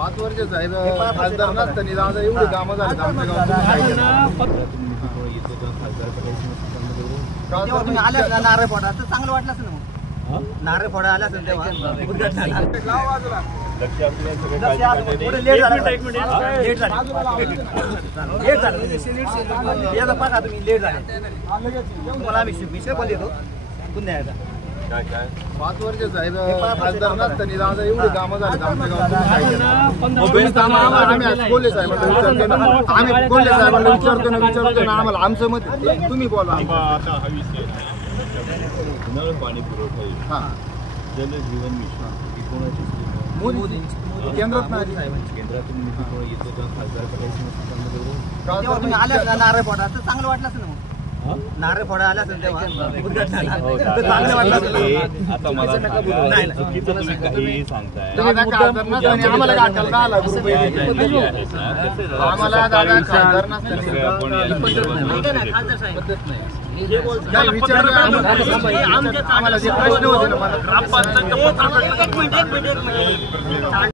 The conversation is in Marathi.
5 वर्षाचा आहे खासदार नसताना दादा एवढी कामं झाली आमच्या गावात तुम्ही आल्या ना नारळ फोडा तर चांगलं वाटलं असेल ना मग नारळ फोडा आला असेल तेव्हा लेट झाले तुम्हाला आम्ही विषय बोल देतो पुन्हा एकदा 5 वर्षाचा आहे खासदार नसताना दादा एवढी कामं झाली आमच्या गावात आम्ही कोल्हे साहेबांना विचारतो ना आम्हाला आमचं मत तुम्ही बोला आता हा विषय नळ पाणी पुरवठा जलजीवन मिशन ही कोणाची मोदी केंद्रात नाही केंद्रातून निधी येतो का खासदार तुम्ही आल्या ना नारळ फोडा तर चांगलं वाटलं असेल ना मग नारळ फोडा आला असेल तेव्हा चांगलं वाटलं असेल आता मला चुकीचं तुम्ही काही सांगताय आम्हाला गाठायला आला आम्हाला दादा खासदार आम्हाला जे प्रश्न होते ना